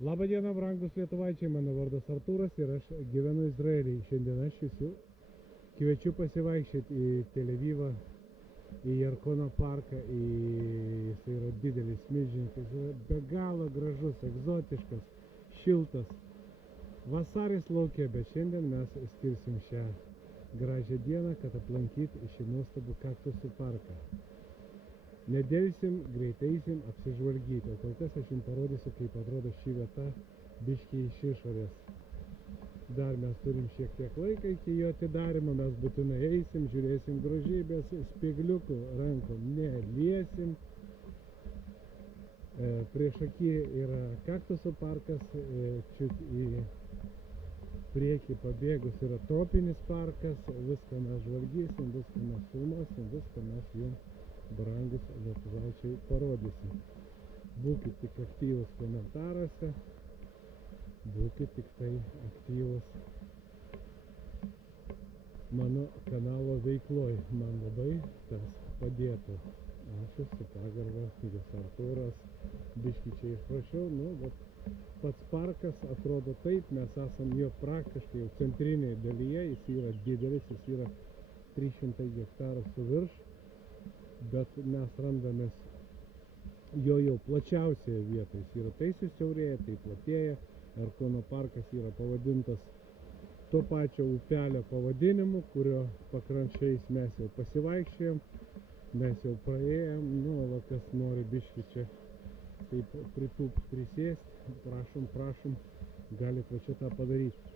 Labą dieną, brangus lietuvaičiai, mano vardas Artūras ir aš gyvenu Izraelyje. Šiandien aš jūs kviečiu pasivaikščioti į Tel Avivą, į Jarkono parką. Jis yra didelis, milžiniškas, yra be galo gražus, egzotiškas, šiltas. Vasaris laukia, bet šiandien mes skirsim šią gražią dieną, kad aplankyti šį nuostabų kaktusų parką. Nedėlsim, greiteisim apsižvalgyti, o kol kas aš jums parodysiu, kaip atrodo ši vieta biškiai iš išorės. Dar mes turim šiek tiek laiką iki jo atidarimo, mes būtinai eisim, žiūrėsim grožybės, spygliukų rankom neliesim. Prieš akį yra kaktusų parkas, čiut į priekį pabėgus yra tropinis parkas, viską mes žvalgysim, viską mes filmuosim, viską mes jums, brangus lietuvaičiai, parodysim. Būkit tik aktyvus komentaruose, būkit tik tai aktyvus mano kanalo veikloj, man labai tas padėtų. Ačiū, su pagarba, jūs Artūras, biški čia išprašiau, bet pats parkas atrodo taip, mes esam jo praktiškai jau centrinėje dalyje, jis yra didelis, jis yra 300 hektarų su virš, bet mes randamės jo plačiausioje vietoje, jis yra tai susiaurėja, tai platėja. Jarkono parkas yra pavadintas to pačio upelio pavadinimu, kurio pakrančiais mes jau pasivaikščiojom, mes jau praėjom, va kas nori biški čia taip pritūpt prisėsti, prašom, galit va čia tą padaryti.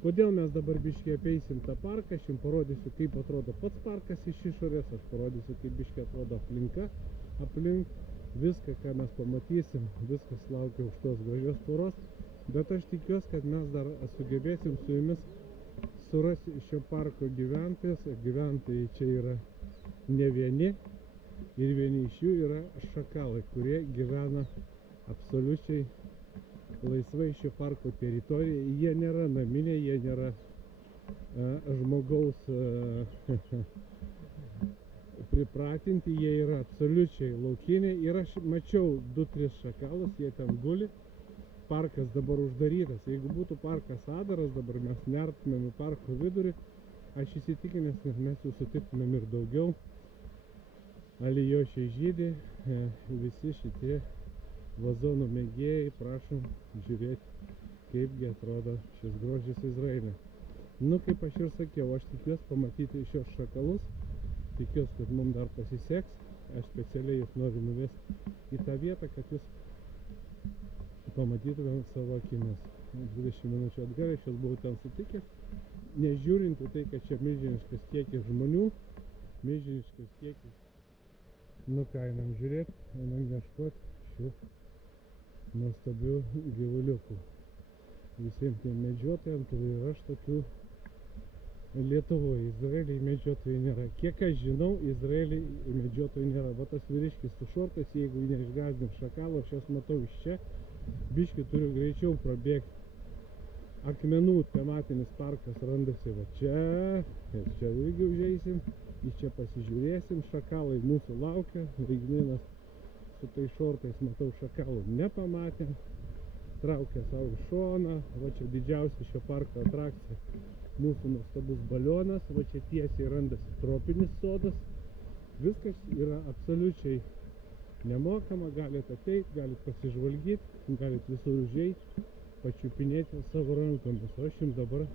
Kodėl mes dabar biškiai apeisim tą parką, aš jums parodysiu, kaip atrodo pats parkas iš išorės, aš parodysiu, kaip biškiai atrodo aplinka, aplink viską, ką mes pamatysim, viskas laukia už tos gražios tvoros, bet aš tikiuosi, kad mes dar sugebėsim su jumis surasti šio parko gyventojus. Gyventojai čia yra ne vieni ir vieni iš jų yra šakalai, kurie gyvena absoliučiai laisvai šio parko teritorijoje. Jie nėra naminiai, jie nėra žmogaus pripratinti, jie yra absoliučiai laukiniai. Ir aš mačiau 2-3 šakalus, jie ten guli. Parkas dabar uždarytas. Jeigu būtų parkas atdaras, dabar mes nertumėm į parko vidurį, aš įsitikinęs, kad mes jų sutiktumėm ir daugiau. Alijošiai žydi, visi šitie vazonų mėgėjai, prašom žiūrėti, kaipgi atrodo šis grožis Izraelio. Kaip aš ir sakiau, aš tikiuosi pamatyti šios šakalus, tikiuosi, kad mums dar pasiseks. Aš specialiai jūs noriu nuvesti į tą vietą, kad jūs pamatytumėm savo akimis. 20 minučių atgal aš jūs buvau ten sutikęs, nežiūrint į tai, kad čia milžiniškas kiekis žmonių, milžiniškas kiekis. Ką einam žiūrėti, einam ieškoti šių nuostabių gyvuliukų. Visiems tiem medžiotojams, tai ir aš tokių Lietuvoje, Izraelyje medžiotojų nėra. Kiek aš žinau, Izraelyje medžiotojų nėra. Va tas vyriškis su šortais, jeigu neišgazdins šakalo, aš jas matau iš čia, biški turiu greičiau prabėgti. Akmenų tematinis parkas randasi va čia, ir čia irgi užeisim, iš čia pasižiūrėsim, šakalai mūsų laukia, Vigninas su tai šortais, matau, šakalų nepamatėm, traukia savo į šoną, va čia didžiausia šio parko atrakcija, mūsų nuostabus balionas, va čia tiesiai randasi tropinis sodas, viskas yra absoliučiai nemokama, galite ateiti, galite pasižvalgyti, galite visur užeiti, pačiupinėti savo rankomis. O aš jums dabar,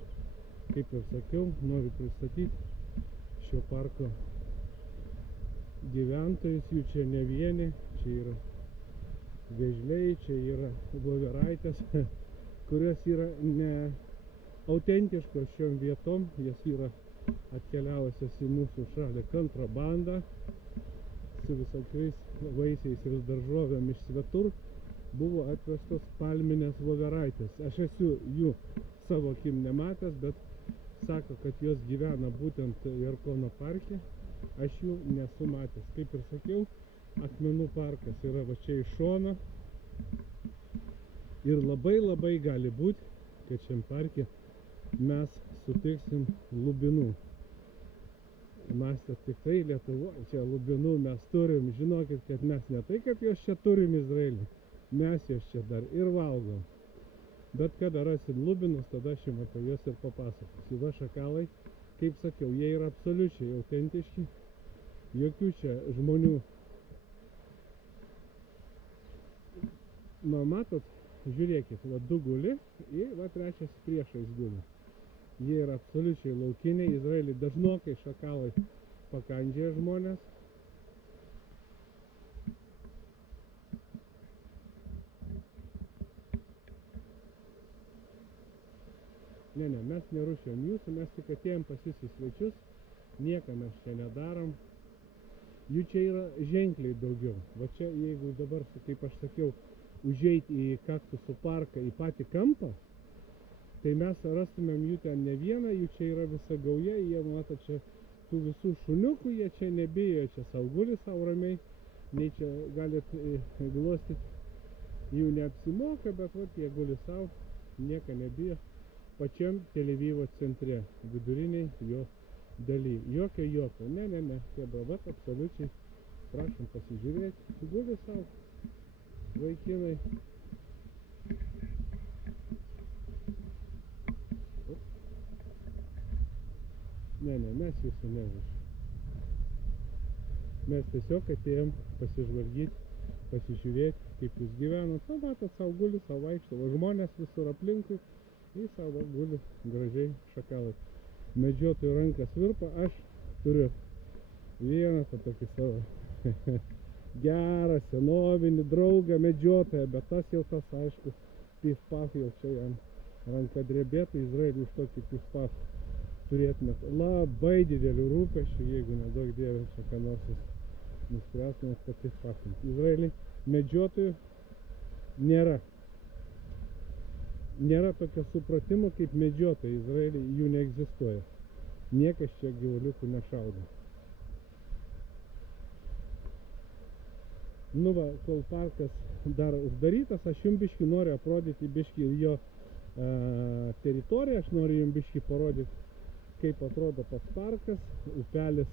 kaip ir sakiau, noriu pristatyti šio parko gyventojus, jų čia ne vieni, čia yra vėžliai, čia yra voveraitės, kurios yra ne autentiškos šiom vietom, jas yra atkeliavusios į mūsų šalį kontrabandą su visokiais vaisiais ir daržovėm iš svetur, buvo atvežtos palminės voveraitės. Aš esu jų savo akim nematęs, bet sako, kad jos gyvena būtent Jarkono parke. Aš jų nesu matęs. Kaip ir sakiau, akmenų parkas yra va čia iš šono. Ir labai gali būti, kad šiam parke mes sutiksim lubinų. Mąstėt tik tai Lietuvoje, čia lubinų mes turim. Žinokit, kad mes ne tai, kad jos čia turim Izraelį, mes jos čia dar ir valgom. Bet kada rasit lubinus, tada aš jums apie juos ir papasakosiu. Va šakalai, kaip sakiau, jie yra absoliučiai autentiški. Jokių čia žmonių. Na, matot, žiūrėkit, va du guli ir va trečias priešais guli. Jie yra absoliučiai laukiniai. Izraelį dažnokai šakalai pakandžia žmonės. Ne, mes nerušiam jūsų, mes tik atėjom pas jūs į svečius, nieką mes čia nedarom. Jų čia yra ženkliai daugiau. Va čia, jeigu dabar, kaip aš sakiau, užeiti į kaktusų parką, į patį kampą, tai mes rastumėm jų ten ne vieną, jų čia yra visa gauja, jie mato čia tų visų šuniukų, jie čia nebijo, čia sau guli sau ramiai, nei čia galit glostyti, jų neapsimoka, bet vat jie guli sau, nieko nebijo. Pačiam Tel Avivo centre, viduriniai jo daly. Jokio. Ne. Vat absoliučiai, prašom pasižiūrėti. Guli sau, vaikinai. Ne, mes jūsų nevežim. Mes tiesiog atėjom pasižvalgyti, pasižiūrėti, kaip jūs gyvenat. Na, matot, sau guli, sau vaikšto, žmonės visur aplinkui. Ir savo guli gražiai šakalai. Medžiotojų rankas virpa, aš turiu vieną tokį savo gerą senovinį draugą medžiotoją, bet tas jau tas, aišku, pif-paf jau čia jam ranka drebėtų. Izraelį už tokį pif-paf turėtumėt labai didelių rūpesčių, jeigu nedaug dievė čia ką nors nuspręstumėt papif-pafinti. Izraelį medžiotojų nėra. Nėra tokio supratimo kaip medžiotojai. Izraelį jų neegzistuoja. Niekas čia gyvuliukų nešaudo. Nu va, kol parkas dar uždarytas, aš jums biškį noriu aprodyti biškį jo teritoriją. Aš noriu jums biškį parodyti, kaip atrodo pats parkas. Upelis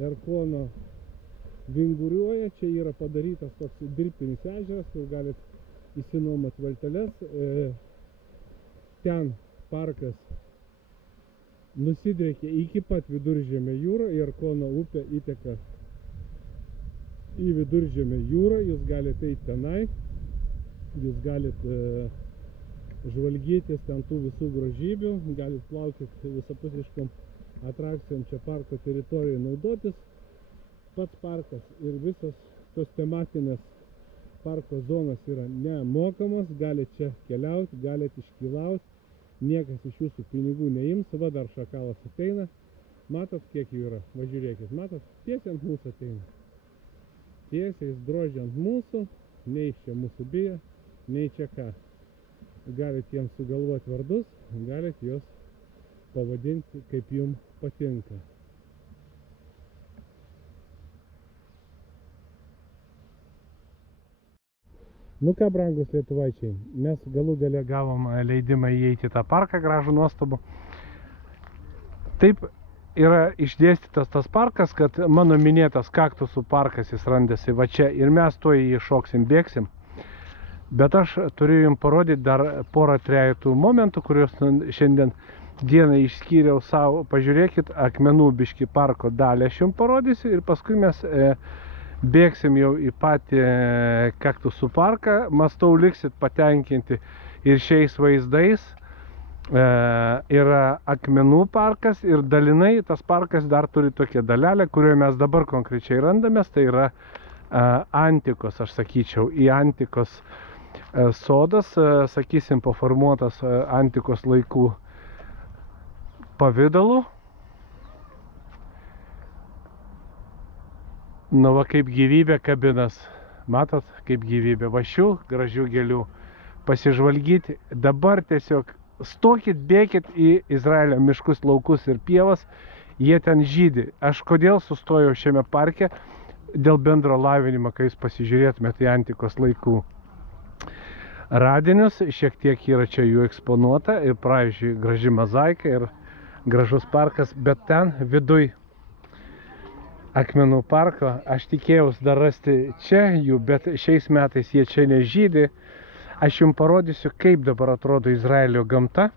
Erkono vinguriuoja. Čia yra padarytas toks dirbtinis ežeras, kur galit įsinuomot valteles. Ten parkas nusidriekia iki pat Viduržemio jūrą, Erkono upė įteka į Viduržemio jūrą. Jūs galite eiti tenai, jūs galite žvalgytis ten tų visų grožybių, galite plaukti visapusiškom atrakcijom čia parko teritorijoje naudotis. Pats parkas ir visos tos tematinės parko zonos yra nemokamos, galite čia keliauti, galite iškylauti, niekas iš jūsų pinigų neims. Va dar šakalas ateina, matot kiek jų yra, va žiūrėkit, matot, tiesiai ant mūsų ateina. Tiesiai jis drožia ant mūsų, nei čia mūsų bijo, nei čia ką. Galite jiems sugalvoti vardus, galite juos pavadinti kaip jums patinka. Nu ką, brangus lietuvaičiai, mes galų gale gavom leidimą įeiti į tą parką, gražų nuostabų. Taip yra išdėstytas tas parkas, kad mano minėtas kaktusų parkas jis randasi va čia ir mes tuoj jį šoksim, bėgsim. Bet aš turiu jums parodyti dar porą trejetų momentų, kuriuos šiandien dieną išskyriau savo. Pažiūrėkit, akmenų biškį parko dalį aš jums parodysiu ir paskui mes bėgsim jau į patį kaktusų parką. Mastau, liksit patenkinti ir šiais vaizdais. Yra akmenų parkas ir dalinai tas parkas dar turi tokią dalelę, kurioje mes dabar konkrečiai randamės. Tai yra antikos, aš sakyčiau, į antikos sodas, sakysim, paformuotas antikos laikų pavidalu. Nu va, kaip gyvybė kabinas. Matot, kaip gyvybė. Va šių gražių gėlių pasižvalgyti. Dabar tiesiog stokit, bėkit į Izraelio miškus, laukus ir pievas. Jie ten žydi. Aš kodėl sustojau šiame parke? Dėl bendro lavinimo, kai jūs pasižiūrėtumėte į antikos laikų radinius. Šiek tiek yra čia jų eksponuota. Ir, pavyzdžiui, graži mozaika ir gražus parkas. Bet ten viduj akmenų parko aš tikėjausi dar rasti čia jų, bet šiais metais jie čia nežydi. Aš jums parodysiu, kaip dabar atrodo Izraelio gamta,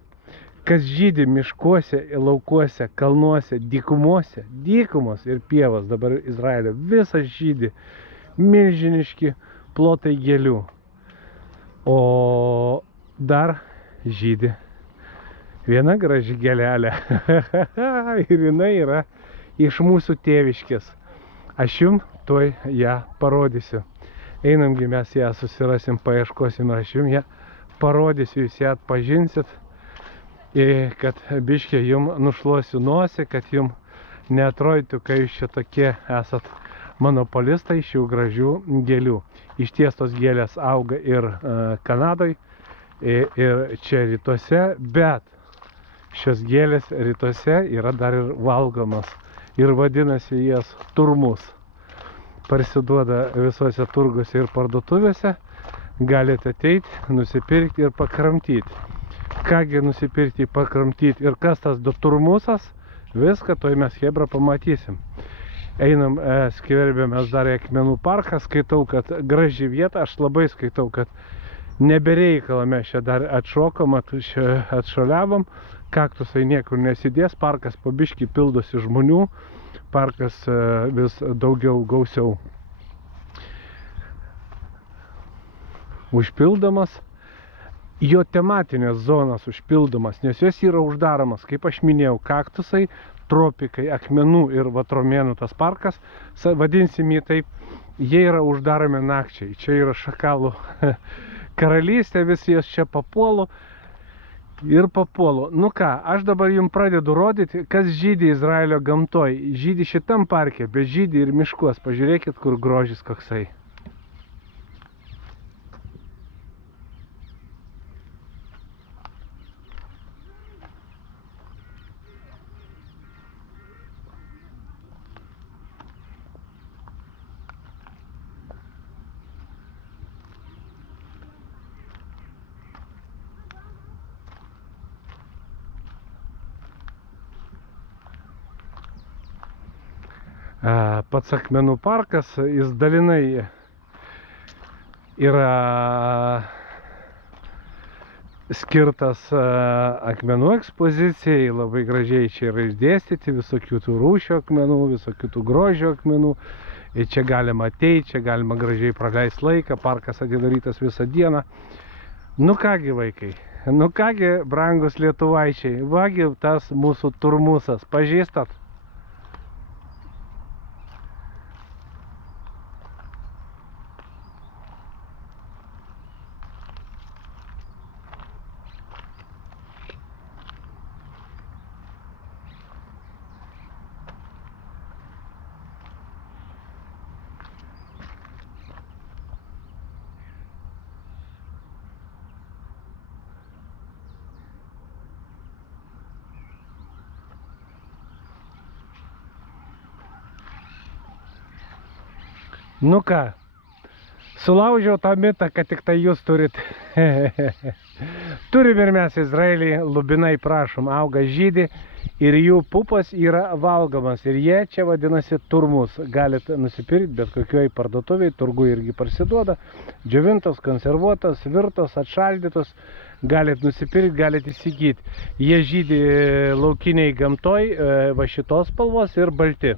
kas žydi miškuose, laukuose, kalnuose, dykumose, dykumos ir pievos dabar Izraelio. Visas žydi, milžiniški plotai gėlių. O dar žydi viena graži gėlelė. Ir jinai yra iš mūsų tėviškės. Aš jums tuoj ją parodysiu. Einamgi mes ją susirasim, paieškosim, aš jums ją parodysiu, jūs ją atpažinsit, kad biškė jums nušluosiu nosį, kad jums neatrodytų, kai jūs čia tokie esat monopolistai šių gražių gėlių. Iš ties tos gėlės auga ir Kanadoj, ir čia rytuose, bet šios gėlės rytuose yra dar ir valgomas ir vadinasi jas turmus. Parsiduoda visuose turguose ir parduotuvėse, galite ateiti, nusipirkti ir pakramtyti. Kągi nusipirkti, pakramtyti ir kas tas turmusas, viską toj mes chebra pamatysim. Einam, skverbėmės dar į Akmenų parką, skaitau, kad graži vieta, aš labai skaitau, kad nebereikalo mes čia dar atšokom, atšoliavom, kaktusai niekur nesidės, parkas po biškį pildosi žmonių, parkas vis daugiau gausiau užpildomas, jo tematinės zonas užpildomas, nes jos yra uždaromas, kaip aš minėjau, kaktusai, tropikai, Akmenų ir Vatromėnų tas parkas, vadinsim jį taip, jie yra uždaromi nakčiai, čia yra šakalų karalystė, visi jos čia papuolu. Ir papuolu. Nu ką, aš dabar jums pradedu rodyti, kas žydi Izraelio gamtoj. Žydi šitam parke, bet žydi ir miškuos. Pažiūrėkit, kur grožis koksai. Pats Akmenų parkas, jis dalinai yra skirtas akmenų ekspozicijai, labai gražiai čia yra išdėstyti visokių tų rūšių akmenų, visokių tų grožio akmenų. Ir čia galima ateiti, čia galima gražiai praleisti laiką, parkas atidarytas visą dieną. Nu kągi vaikai, nu kągi brangus lietuvaičiai, vagi tas mūsų turmusas, pažįstat? Nu ką, sulaužiau tą mitą, kad tik tai jūs turit. Turim ir mes Izraelį, lubinai prašom, auga žydi ir jų pupas yra valgomas. Ir jie čia vadinasi turmus. Galit nusipirkti bet kokioj parduotuviai, turgų irgi parsiduoda. Džiovintos, konservuotos, virtos, atšaldytos. Galit nusipirkti, galit įsigyti. Jie žydi laukiniai gamtoj, va šitos spalvos ir balti.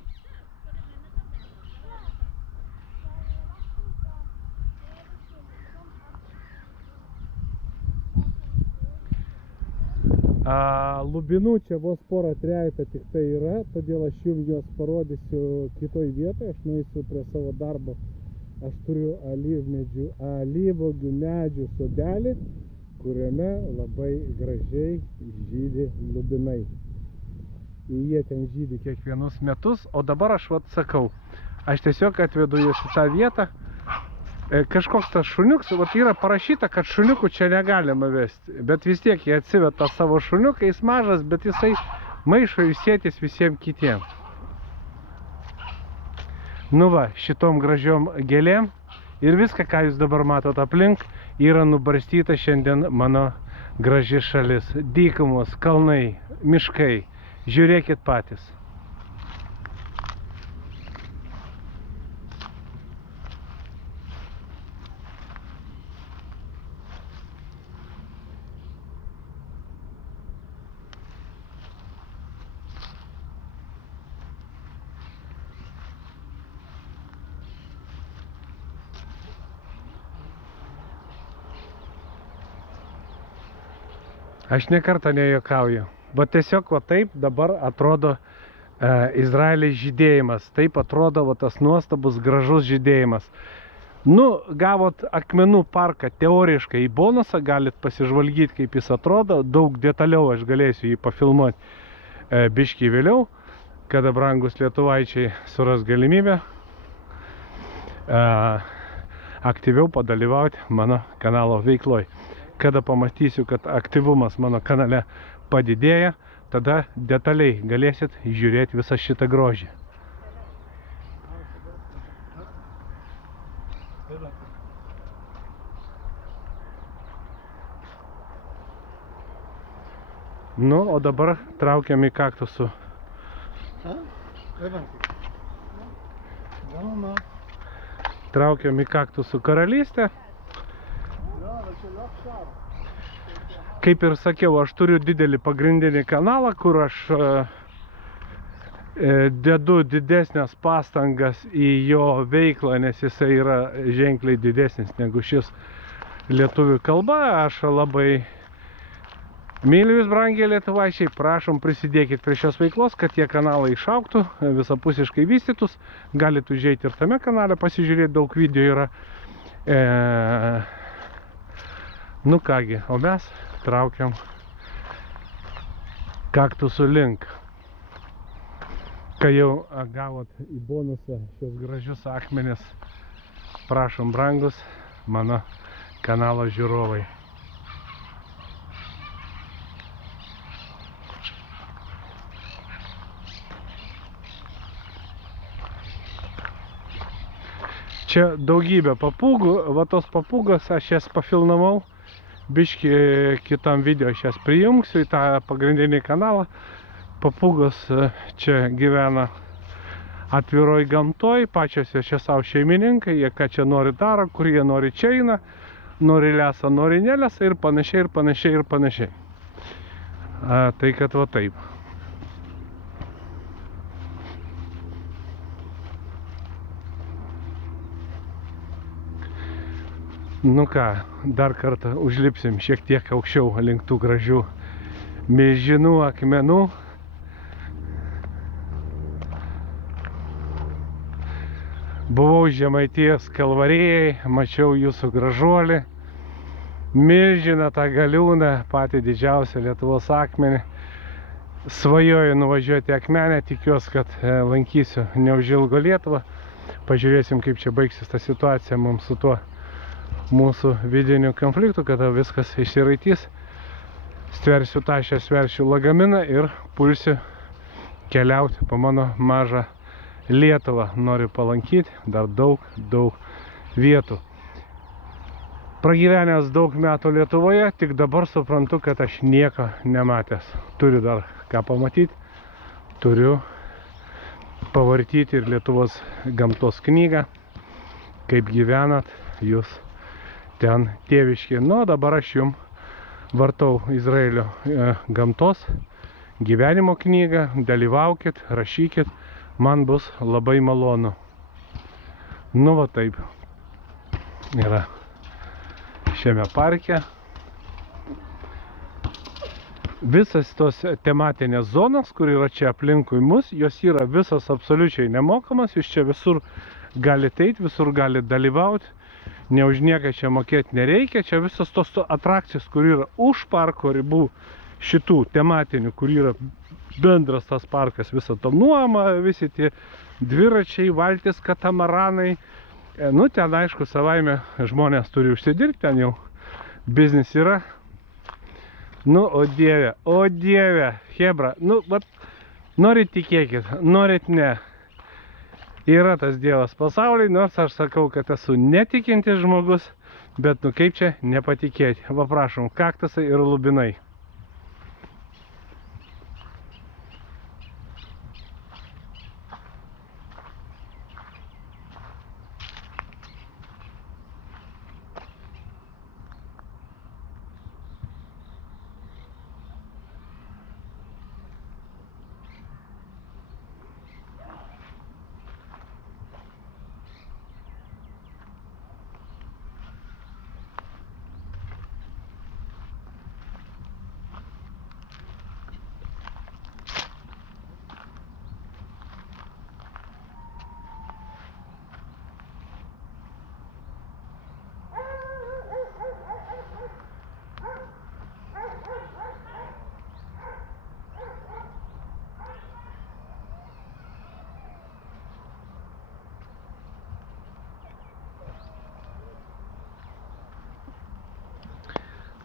Lubinų čia vos porą trejetą tik tai yra, todėl aš jums juos parodysiu kitoj vietoje. Aš nueisiu prie savo darbo. Aš turiu alyvuogių medžių sodelį, kuriame labai gražiai žydi lubinai. Jie ten žydi kiekvienus metus, o dabar aš vat sakau, aš tiesiog atvedu jūs į tą vietą. Kažkoks tas šuniuks, vat yra parašyta, kad šuniukų čia negalima vesti, bet vis tiek jie atsiveta savo šuniuką, jis mažas, bet jisai maišo išsėtis visiems kitiems. Nu va, šitom gražiom gėlėm ir viską, ką jūs dabar matot aplink, yra nubarstyta šiandien mano graži šalis. Dykumos, kalnai, miškai. Žiūrėkit patys. Aš nekartą nejuokauju. Va tiesiog va taip dabar atrodo Izraeliai žydėjimas. Taip atrodo va tas nuostabus, gražus žydėjimas. Nu, gavot akmenų parką teoriškai į bonusą, galit pasižvalgyti, kaip jis atrodo. Daug detaliau aš galėsiu jį pafilmuoti biškį vėliau, kada brangus lietuvaičiai suras galimybę aktyviau padalyvauti mano kanalo veikloj. Kada pamatysiu, kad aktyvumas mano kanale padidėja, tada detaliai galėsit žiūrėti visą šitą grožį. Nu, o dabar traukiam į kaktusų. Traukiam į kaktusų karalystę. Kaip ir sakiau, aš turiu didelį pagrindinį kanalą, kur aš dedu didesnės pastangas į jo veiklą, nes jisai yra ženkliai didesnis negu šis lietuvių kalba. Aš labai myliu jūs, brangiai lietuvaičiai, prašom prisidėkit prie šios veiklos, kad tie kanalai išaugtų, visapusiškai vystytus. Galite užeiti ir tame kanale, pasižiūrėti, daug video yra. Nu kągi, o mes traukiam kaktusų link. Kai jau gavot į bonusą šios gražius akmenis, prašom, brangus mano kanalo žiūrovai. Čia daugybė papūgų, va tos papūgos aš jas pafilmavau. Biški kitam video aš jas prijungsiu į tą pagrindinį kanalą. Papūgos čia gyvena atviroj gamtoj, pačios jie čia savo šeimininkai, jie ką čia nori daro, kur jie nori čia eina, nori lesa, nori nelesa ir panašiai, ir panašiai, ir panašiai. Tai kad va taip. Nu ką, dar kartą užlipsim šiek tiek aukščiau link tų gražių milžinų akmenų. Buvau Žemaitijos Kalvarijai, mačiau jūsų gražuolį, milžiną tą galiūną, patį didžiausią Lietuvos akmenį. Svajoju nuvažiuoti akmenę, tikiuosi, kad lankysiu neužilgo Lietuvą. Pažiūrėsim, kaip čia baigsis ta situacija mums su tuo mūsų vidinių konfliktų, kada viskas išsiraitys. Stversiu tašę, sversiu lagaminą ir pulsiu keliauti po mano mažą Lietuvą. Noriu palankyti dar daug vietų. Pragyvenęs daug metų Lietuvoje, tik dabar suprantu, kad aš nieko nematęs. Turiu dar ką pamatyti, turiu pavartyti ir Lietuvos gamtos knygą, kaip gyvenat jūs ten tėviški. Nu, dabar aš jums vartau Izraelio gamtos gyvenimo knygą, dalyvaukit, rašykit, man bus labai malonu. Nu, va taip yra šiame parke. Visas tos tematinės zonas, kur yra čia aplinkui mus, jos yra visas absoliučiai nemokamas, jūs čia visur galite eiti, visur galite dalyvauti. Ne už nieką čia mokėti nereikia, čia visos tos atrakcijos, kur yra už parko ribų, šitų tematinių, kur yra bendras tas parkas, visą to nuoma, visi tie dviračiai, valtis, katamaranai. Nu, ten aišku, savaime žmonės turi užsidirbti, ten jau biznis yra. Nu, o dieve, hebra, nu, vat, norit tikėkit, norit ne. Yra tas Dievas pasaulyje, nors aš sakau, kad esu netikintis žmogus, bet nu kaip čia nepatikėti. Va prašom, kaktusai ir lubinai.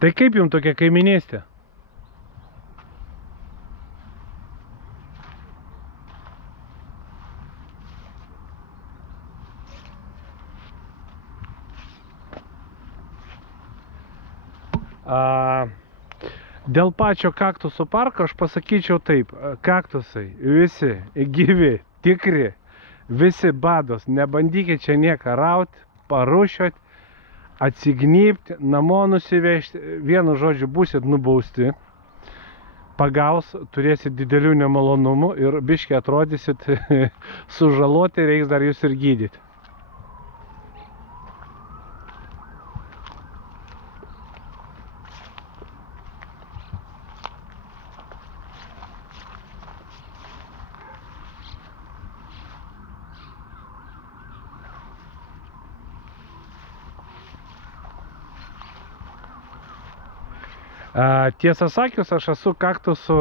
Tai kaip jums tokia kaiminystė? Dėl pačio kaktusų parko aš pasakyčiau taip, kaktusai visi gyvi, tikri, visi bados, nebandykit čia nieką rauti, parušiot, atsignypti, namo nusivežti, vienu žodžiu būsit nubausti, pagaus, turėsit didelių nemalonumų ir biškį atrodysit sužaloti, reiks dar jūs ir gydyti. Tiesą sakius, aš esu kaktusų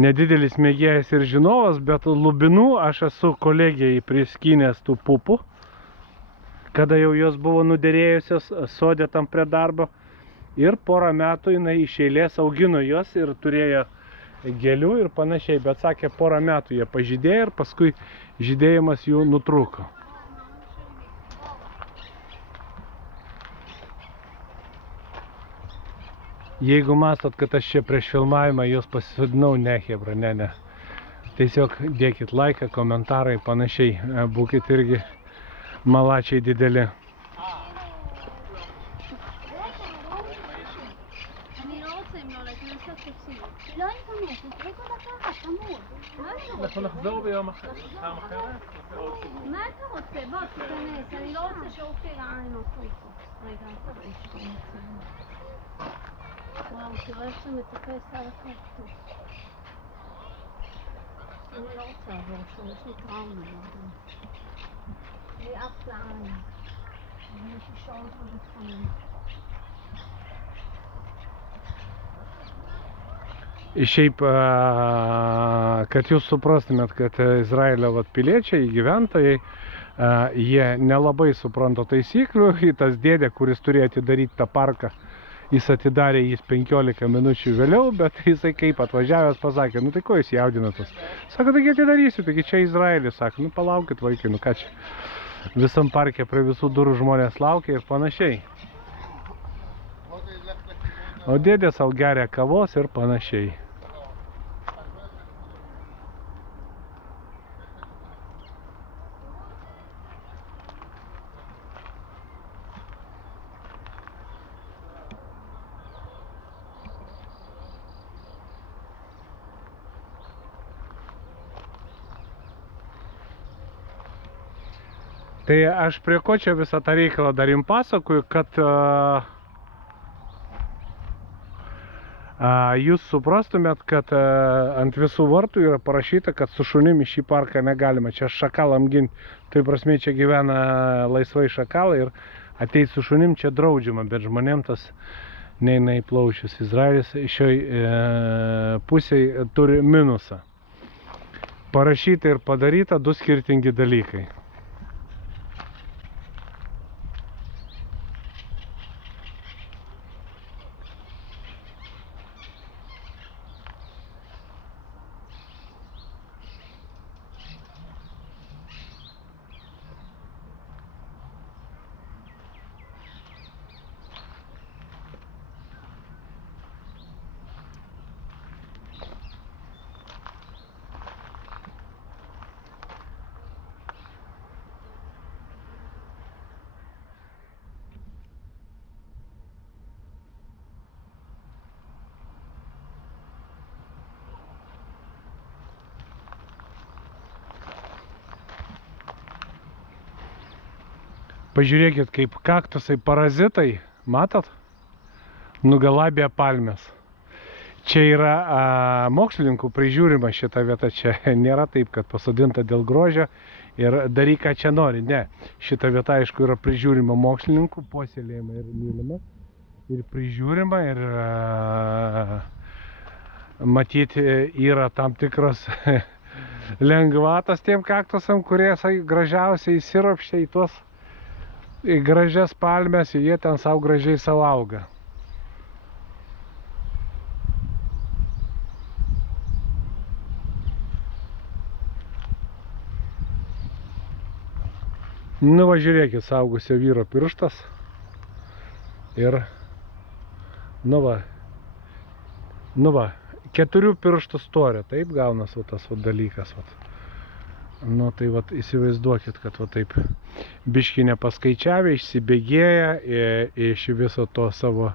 nedidelis mėgėjas ir žinovas, bet lubinų aš esu kolegijai priskynęs tų pupų, kada jau jos buvo nuderėjusios sode tam prie darbo. Ir porą metų jinai iš eilės augino jos ir turėjo gėlių ir panašiai, bet sakė, porą metų jie pažydėjo ir paskui žydėjimas jų nutrūko. Jeigu mastot, kad aš čia prieš filmavimą jos pasisodinau, ne hebra, ne. Tiesiog dėkit laiką, komentarai, panašiai, būkit irgi malačiai dideli. אנחנו נחזור ביום אחר, פעם אחרת? מה אתה רוצה? בוא תיכנס, אני לא רוצה שאופי רעיין אותו איתו. רגע, וואו, תראה איך זה מטפס על הקקטוס. אני לא רוצה לעבור שם, יש לי טראומה. לי אף לעין. יש לי שעות בבית-חולים. Šiaip, kad jūs suprastumėt, kad Izraelio piliečiai, gyventojai, jie nelabai supranta taisyklių. Tas dėdė, kuris turėjo atidaryti tą parką, jis atidarė jis 15 minučių vėliau, bet jisai kaip atvažiavęs pasakė, nu tai ko jūs jaudinatas? Sako, taigi atidarysiu, taigi čia Izraelis. Sako, nu palaukit vaikai, nu ką čia. Visam parke prie visų durų žmonės laukia ir panašiai. O dėdė sau geria kavos ir panašiai. Tai aš prie ko čia visą tą reikalą dar jums pasakoju, kad jūs suprastumėt, kad ant visų vartų yra parašyta, kad su šunim į šį parką negalima. Čia šakalam ginti. Tai prasme, čia gyvena laisvai šakalai ir ateit su šunim čia draudžiama, bet žmonėm tas neina į plaučius. Izraelis šioj pusėj turi minusą. Parašyta ir padaryta du skirtingi dalykai. Pažiūrėkit, kaip kaktusai parazitai, matot, nugalabė palmės. Čia yra mokslininkų prižiūrima šita vieta, čia nėra taip, kad pasodinta dėl grožio ir daryk, ką čia nori. Ne, šita vieta, aišku, yra prižiūrima mokslininkų, puoselėjama ir mylima, ir prižiūrima, ir matyti yra tam tikros lengvatas tiem kaktusam, kurie gražiausiai įsiropščia į tuos gražias palmes ir jie ten savo gražiai savo auga. Nu va, žiūrėkit, saugusio vyro pirštas. Ir, nu va, 4 pirštų storio, taip gaunas va, tas va, dalykas. Va. Nu tai va, įsivaizduokit, kad va, taip biškį nepaskaičiavę, išsibėgėja iš viso to savo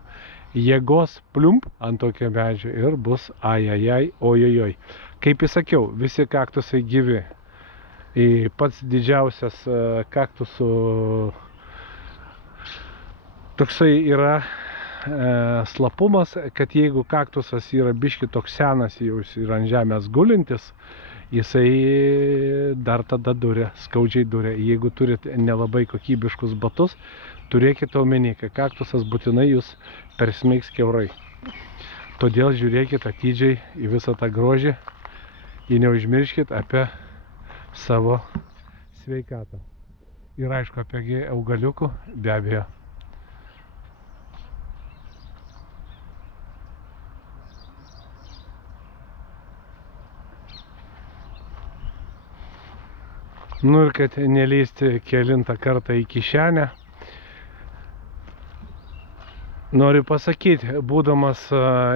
jėgos pliump ant tokio medžio ir bus ajajai, ojojoj. Kaip įsakiau, visi kaktusai gyvi. Pats didžiausias kaktusų toksai yra slapumas, kad jeigu kaktusas yra biški toks senas, jau yra ant žemės gulintis, jisai dar tada duria, skaudžiai duria. Jeigu turite nelabai kokybiškus batus, turėkite omeny, kad kaktusas būtinai jūs persmeigs kiaurai. Todėl žiūrėkit atidžiai į visą tą grožį ir neužmirškit apie savo sveikatą. Ir aišku, apie augaliukų be abejo. Nu ir kad nelįsti kelintą kartą į kišenę. Noriu pasakyti, būdamas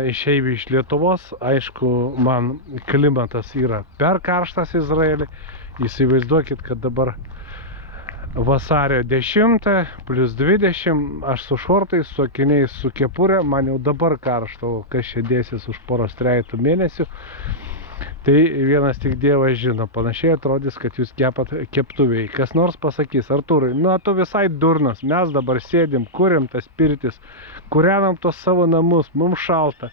išeiviu iš Lietuvos, aišku, man klimatas yra per karštas Izraelį. Įsivaizduokit, kad dabar vasario 10 plus 20, aš su šortais, su akiniais, su kepurė, man jau dabar karšta, o kas čia dėsis už poros 3 mėnesių. Tai vienas tik Dievas žino, panašiai atrodys, kad jūs kepat keptuviai. Kas nors pasakys, Artūrai, nu tu visai durnas, mes dabar sėdim, kuriam tas pirtis, kūrenam tos savo namus, mums šalta,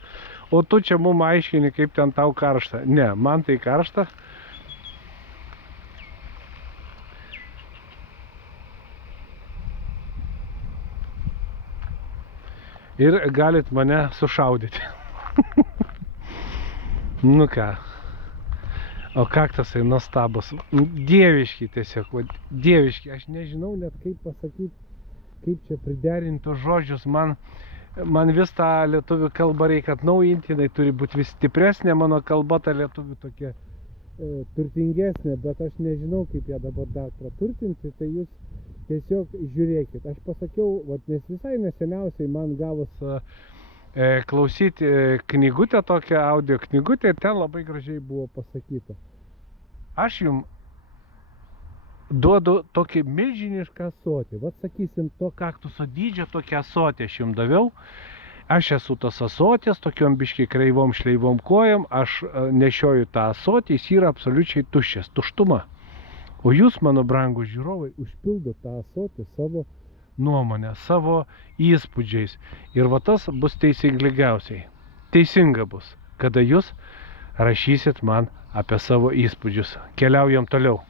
o tu čia mums aiškini, kaip ten tau karšta. Ne, man tai karšta. Ir galit mane sušaudyti. Nu ką. O kaktusai nuostabus, dieviški tiesiog, dieviški, aš nežinau net kaip pasakyti, kaip čia priderinti tos žodžius, man vis tą lietuvių kalbą reikia atnaujinti, jinai turi būti vis stipresnė, mano kalba ta lietuvių tokia turtingesnė, bet aš nežinau kaip ją dabar dar praturtinti, tai jūs tiesiog žiūrėkit, aš pasakiau, nes visai neseniausiai man gavus klausyti knygutę, tokią audio knygutę, ir ten labai gražiai buvo pasakyta. Aš jums duodu tokį milžinišką asotį. Vat sakysim, to kaktuso dydžio tokį asotį aš jums daviau. Aš esu tas asotis, tokiom biškiai kreivom šleivom kojom, aš nešioju tą asotį, jis yra absoliučiai tuščias, tuštuma. O jūs, mano brangūs žiūrovai, užpildo tą asotį savo nuomonę, savo įspūdžiais. Ir va tas bus teisingiausiai. Teisinga bus, kada jūs rašysit man apie savo įspūdžius. Keliaujam toliau.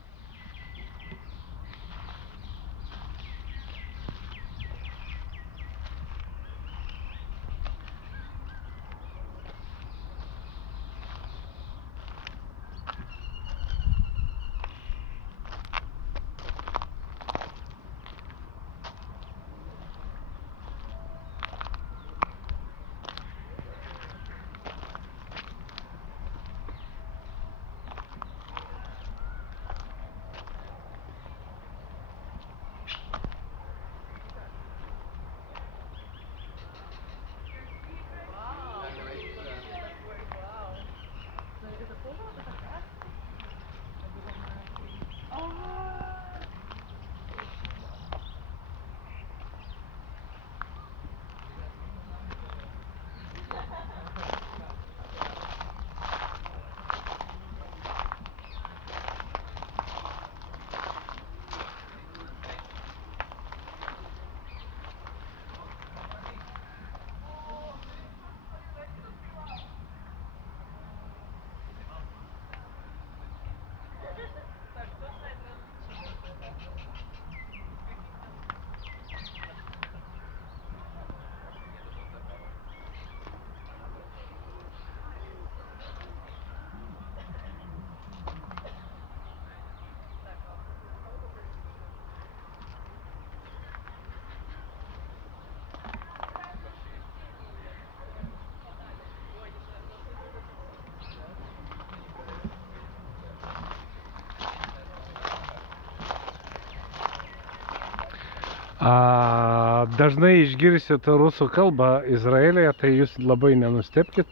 Dažnai išgirsit rusų kalbą Izraelyje, tai jūs labai nenustebkit.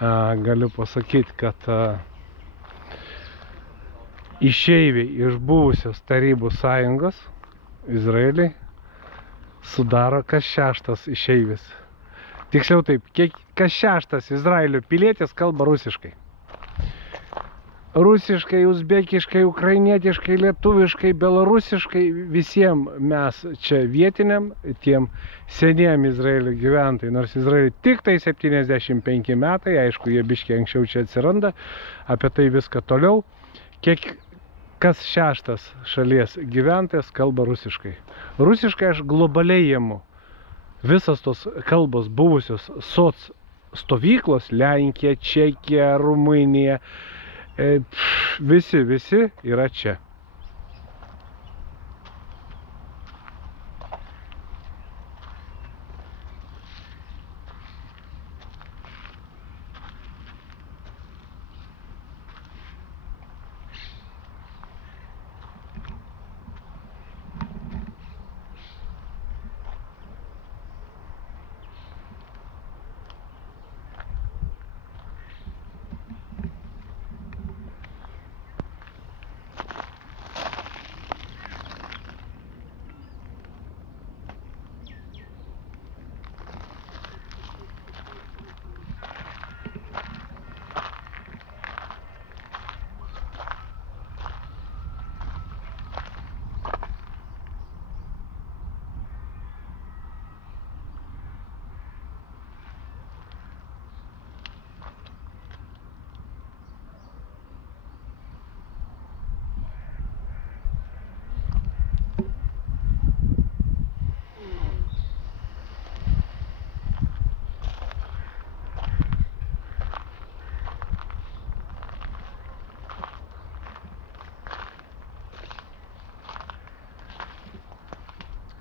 Galiu pasakyti, kad išeiviai iš buvusios Tarybų sąjungos Izraeliai sudaro kas 6 išeivis. Tiksliau taip, kas 6 Izraelio pilietis kalba rusiškai. Rusiškai, uzbekiškai, ukrainietiškai, lietuviškai, belarusiškai, visiems mes čia vietiniam, tiem seniem Izraelio gyventojai, nors Izraelio tik tai 75 metai, aišku, jie biškiai anksčiau čia atsiranda, apie tai viską toliau. Kas 6 šalies gyventojas kalba rusiškai. Rusiškai aš globaliai imu. Visas tos kalbos buvusios soc stovyklos, Lenkija, Čekija, Rumunija, visi yra čia.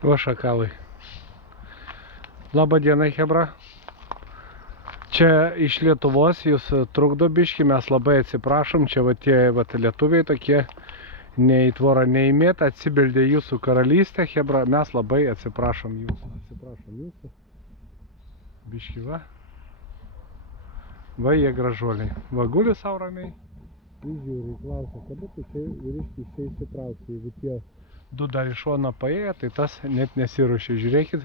Va šakalai. Labą dieną, chebra. Čia iš Lietuvos jūs trukdo biškį, mes labai atsiprašom. Čia va tie lietuviai tokie nei tvorą neįmėt, atsibeldė jūsų karalystę, chebra. Mes labai atsiprašom jūsų. Biškį va. Va jie gražuoliai. Va guli sau ramiai. Įžiūri, klausia, kada tu čia vyriškis čia įsitrauksi, jeigu tie 2 dar iš šono paėję, tai tas net nesiruošia. Žiūrėkit,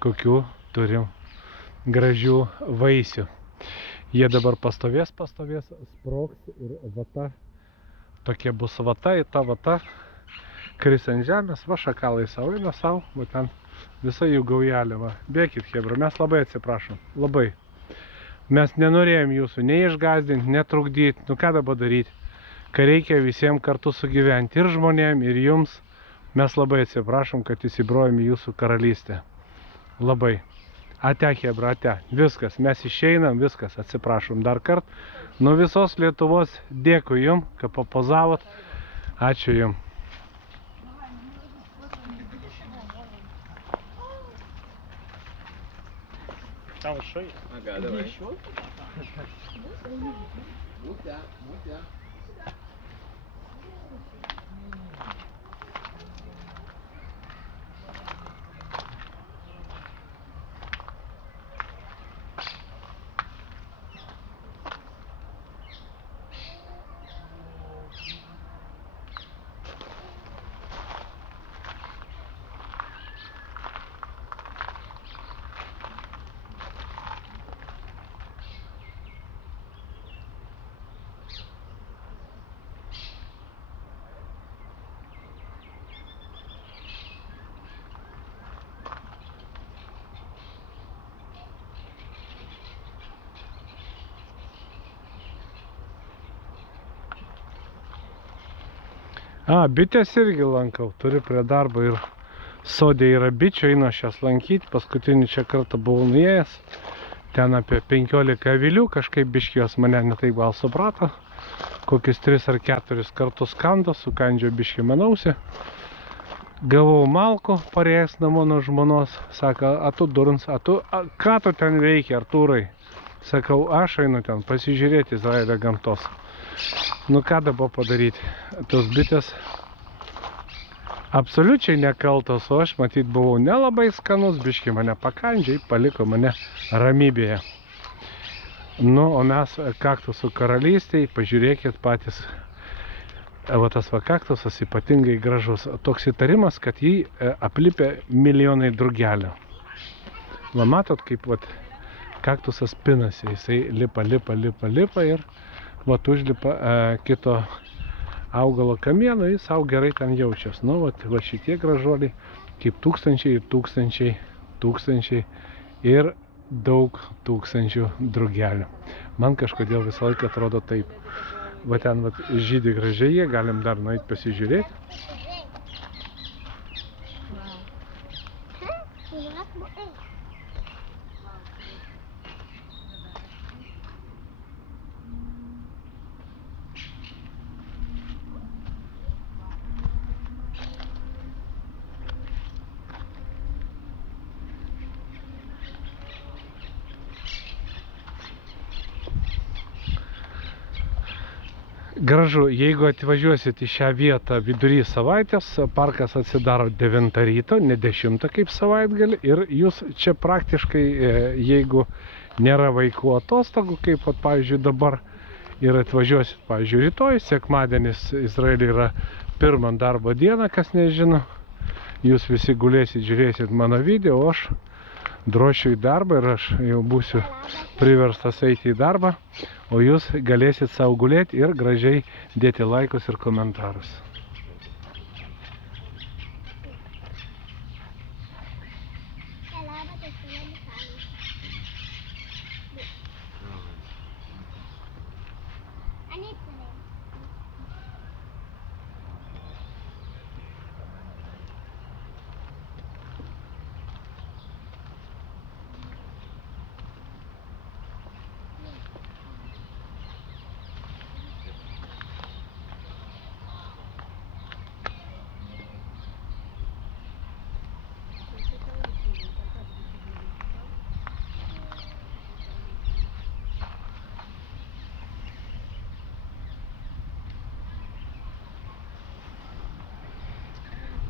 kokių turim gražių vaisių. Jie dabar pastovės, sprogs ir vata, tokia bus vata, ir ta vata kris ant žemės. Va šakalai savo, eina savo, va ten visa jų gaujelė. Va. Bėkit, chebra, mes labai atsiprašom, labai. Mes nenorėjom jūsų nei išgazdinti, netrukdyti, nu ką dabar daryti, ką reikia visiems kartu sugyventi, ir žmonėm, ir jums. Mes labai atsiprašom, kad įsibrojom į jūsų karalystę. Labai. Ate, chebra, ate. Viskas. Mes išeinam, viskas. Atsiprašom dar kartą. Nuo visos Lietuvos dėkui jum, kad papozavot. Ačiū jum. Там шея. Ага, давай. Еще? Мутя. Bitės irgi lankau, turiu prie darbo ir sodė yra bičių, einu aš jas lankyti, paskutinį čia kartą buvau nuėjęs, ten apie 15 avilių, kažkaip biški jos mane netaip gal suprato, kokius 3 ar 4 kartus kando, sukandžio biški manausi, gavau malko, parėjęs namo nuo žmonos, sako, a tu durns, ką tu ten veikia, Artūrai? Sakau, aš einu ten pasižiūrėti Izraelio gamtos. Nu ką dabar padaryti? Tos bitės absoliučiai nekaltas, o aš matyt buvau nelabai skanus, biški mane pakandžiai, paliko mane ramybėje. Nu, o mes kaktusų karalystėje, pažiūrėkit patys, va tas va kaktusas ypatingai gražus. Toks įtarimas, kad jį aplipę milijonai drugelių. Va matot, kaip va kaktusas pinasi, jisai lipa ir va užlipa kito augalo kamieno, jis sau gerai ten jaučias. Nu, va šitie gražuoliai, kaip tūkstančiai ir tūkstančiai ir daug tūkstančių drugelių. Man kažkodėl visą laiką atrodo taip. Va ten va žydi gražiai, jie galim dar nueiti pasižiūrėti. Gražu, jeigu atvažiuosit į šią vietą vidury savaitės, parkas atsidaro 9 ryto, ne 10 kaip savaitgalį, ir jūs čia praktiškai, jeigu nėra vaikų atostogų, kaip, pavyzdžiui, dabar, ir atvažiuosit, pavyzdžiui, rytoj, sekmadienis Izraelį yra pirmą darbo dieną, kas nežino, jūs visi gulėsit, žiūrėsit mano video, o aš drošiu į darbą ir aš jau būsiu priverstas eiti į darbą, o jūs galėsit savo gulėti ir gražiai dėti laikus ir komentarus.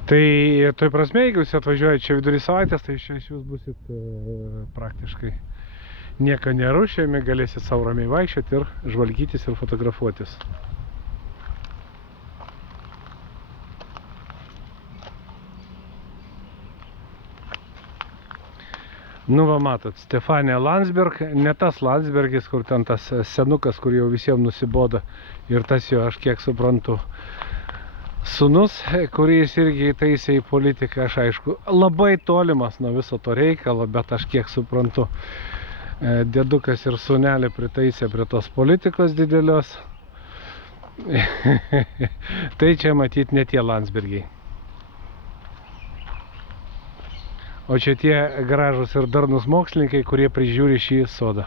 Tai toj prasme, jeigu jūs atvažiuojate čia vidury savaitės, tai čia jūs busit praktiškai nieko nerušiami, galėsit savo ramiai vaikščioti ir žvalgytis ir fotografuotis. Nu va matot, Stefanija Landsberg, ne tas Landsbergis, kur ten tas senukas, kur jau visiems nusibodo, ir tas jo, aš kiek suprantu, sūnus, kurį jis irgi įtaisė į politiką, aš aišku, labai tolimas nuo viso to reikalo, bet aš kiek suprantu, dėdukas ir sūnelį pritaisė prie tos politikos didelios. Tai čia matyt ne tie Landsbergiai. O čia tie gražus ir darnus mokslininkai, kurie prižiūri šį sodą.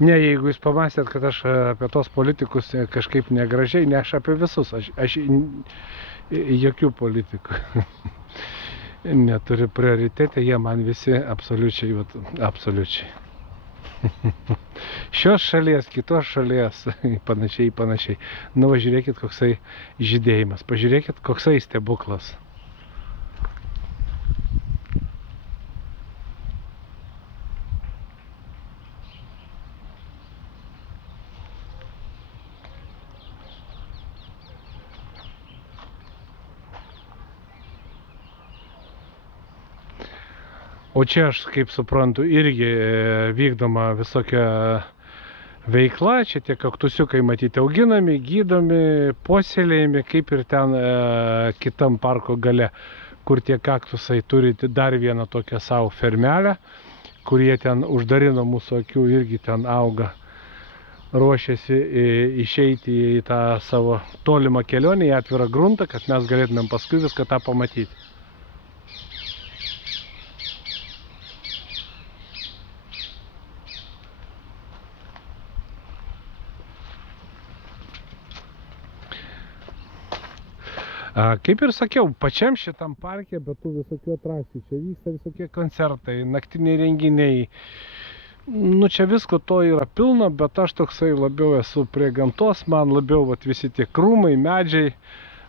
Ne, jeigu jūs pamastėt, kad aš apie tos politikus kažkaip negražiai, ne, aš apie visus, aš jokių politikų neturiu prioritetę, jie man visi absoliučiai, absoliučiai. Šios šalies, kitos šalies, panašiai. Nu, va, žiūrėkit, koksai žydėjimas, pažiūrėkit, koksai stebuklas. O čia aš, kaip suprantu, irgi vykdoma visokia veikla, čia tie kaktusiukai matyti auginami, gydomi, puoselėjami, kaip ir ten kitam parko gale, kur tie kaktusai turi dar vieną tokią savo fermelę, kurie ten uždarino mūsų akių, irgi ten auga, ruošiasi išeiti į tą savo tolimą kelionę, į atvirą gruntą, kad mes galėtumėm paskui viską tą pamatyti. Kaip ir sakiau, pačiam šitam parke, bet tų visokių atrakcijų, čia vyksta visokie koncertai, naktiniai renginiai, Nu, čia visko to yra pilna, bet aš toksai labiau esu prie gamtos, man labiau vat, visi tie krūmai, medžiai,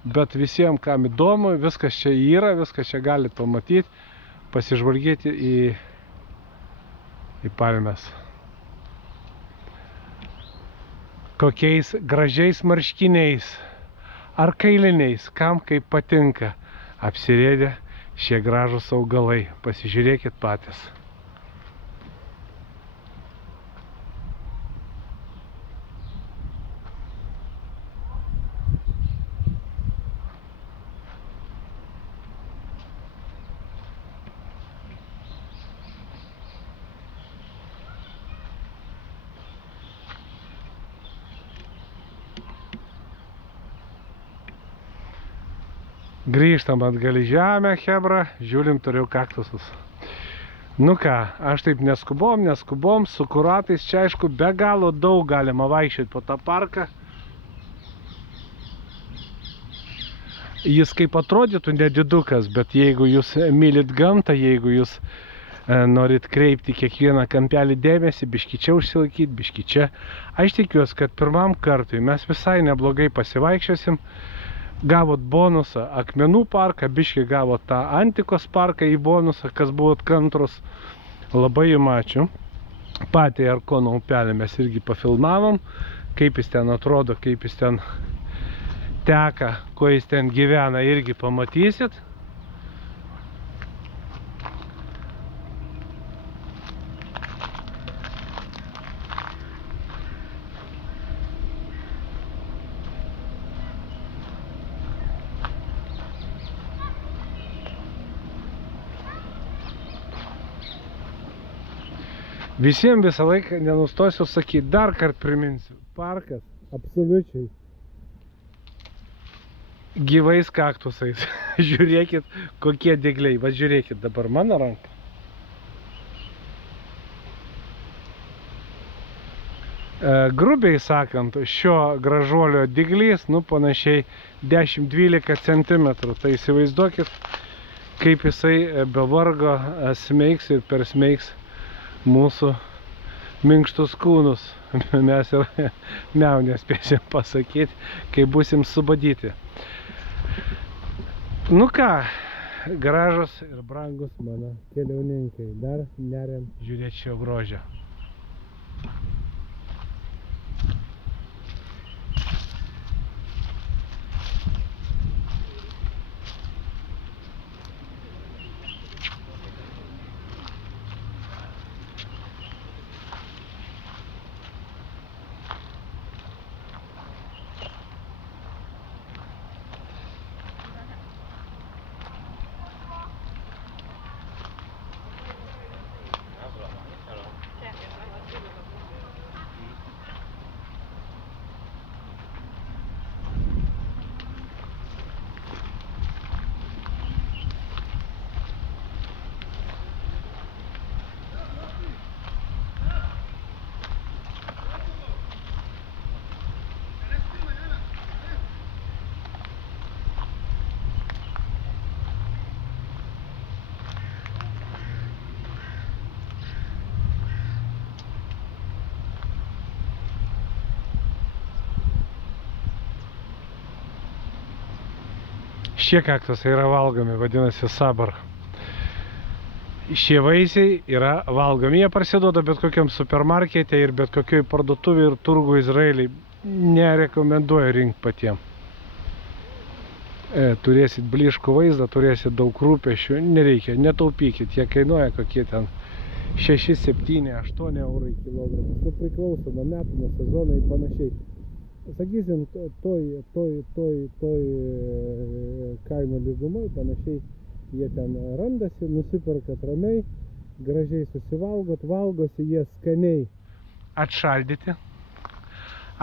bet visiems, kam įdomu, viskas čia yra, viskas čia galite pamatyti, pasižvalgyti į palmes. Kokiais gražiais marškiniais ar kailiniais, kam kaip patinka, apsirėdė šie gražūs augalai. Pasižiūrėkit patys. Grįžtam atgal į žemę, chebra, žiūrim toliau kaktusus. Nu ką, aš taip neskubom, su kuratais, čia aišku be galo daug galima vaikščioti po tą parką. Jis kaip atrodytų nedidukas, bet jeigu jūs mylit gamtą, jeigu jūs norit kreipti kiekvieną kampelį dėmesį, biški čia užsilaikyti, biški čia. Aš tikiuosi, kad pirmam kartui mes visai neblogai pasivaikščiosim. Gavot bonusą akmenų parką, biški gavot tą antikos parką į bonusą, kas buvot kantrus. Labai jums ačiū. Patį Arkono upelį mes irgi pafilmavom, kaip jis ten atrodo, kaip jis ten teka, ko jis ten gyvena, irgi pamatysit. Visiems visą laiką nenustosiu sakyti, dar kart priminsiu, parkas absoliučiai gyvais kaktusais. Žiūrėkit, kokie dygliai, va žiūrėkit dabar mano ranką. Grubiai sakant, šio gražuolio dyglys, nu panašiai 10-12 cm, tai įsivaizduokit, kaip jisai be vargo smeigs ir persmeigs mūsų minkštus kūnus. Mes ir miau nespėsim pasakyti, kai busim subadyti. Nu ką, gražus ir brangus mano keliauninkai. Dar neriam žiūrėti šio grožio. Šie kaktusai yra valgomi, vadinasi sabar. Šie vaisiai yra valgomi. Jie parsiduoda bet kokiam supermarkete ir bet kokioj parduotuvėje ir turgų Izraelį. Nerekomenduoju rinkti patiem. Turėsit blyškų vaizdą, turėsit daug rūpesčių. Nereikia, netaupykit. Jie kainuoja kokie ten 6, 7, 8 eurai kilogramas. Nu, priklauso nuo metų, nuo sezono ir panašiai. Sakysim, toj kaimo lygumoj panašiai jie ten randasi, nusiperkat ramiai, gražiai susivalgot, valgosi jie skaniai atšaldyti.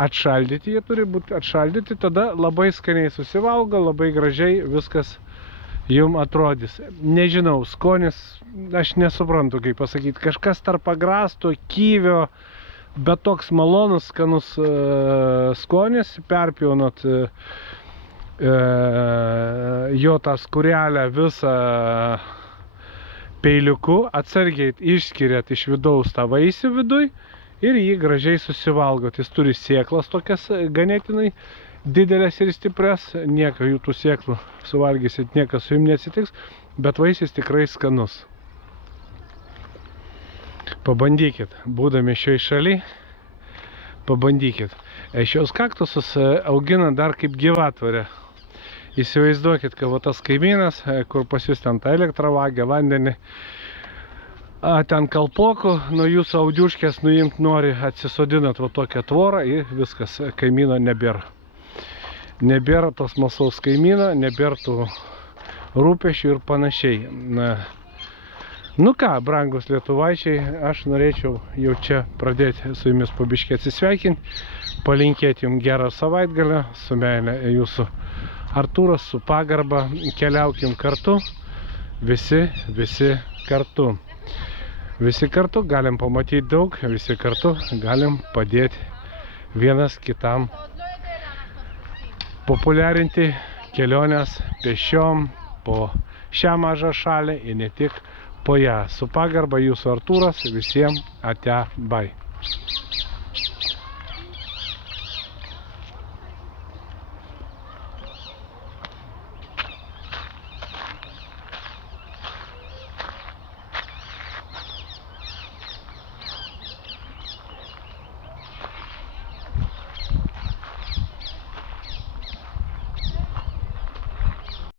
Atšaldyti jie turi būti atšaldyti, tada labai skaniai susivalgo, labai gražiai viskas jum atrodys. Nežinau, skonis, aš nesuprantu kaip pasakyti, kažkas tarp agrasto, kyvio, bet toks malonus, skanus skonis, perpjaunat jo tą skurelę visą peiliuku atsargiai išskiriat iš vidaus tą vaisių viduj ir jį gražiai susivalgot. Jis turi sėklas tokias ganėtinai didelės ir stiprias, nieko jų tų sėklų suvalgysit, niekas su jums neatsitiks, bet vaisius tikrai skanus. Pabandykit, būdami šioj šaly, pabandykit. Šios kaktusus augina dar kaip gyvatvorę. Įsivaizduokit, kad va tas kaimynas, kur pas jūs ten tą elektrą vagia, vandenį, ten kalpokų, nuo jūsų audiuškės nuimt nori, atsisodinat va tokią tvorą ir viskas, kaimyno nebėra. Nebėra tos smalsaus kaimyno, nebėra tų rūpesčių ir panašiai. Nu ką, brangus lietuvaičiai, aš norėčiau jau čia pradėti su jumis po biškį atsisveikinti, palinkėti jums gerą savaitgalį, su meile jūsų Artūras, su pagarba, keliaukim kartu, visi kartu. Visi kartu galim pamatyti daug, visi kartu galim padėti vienas kitam populiarinti keliones pešiom po šią mažą šalį ir ne tik po ją. Su pagarba jūsų Artūras, visiems ate, bai.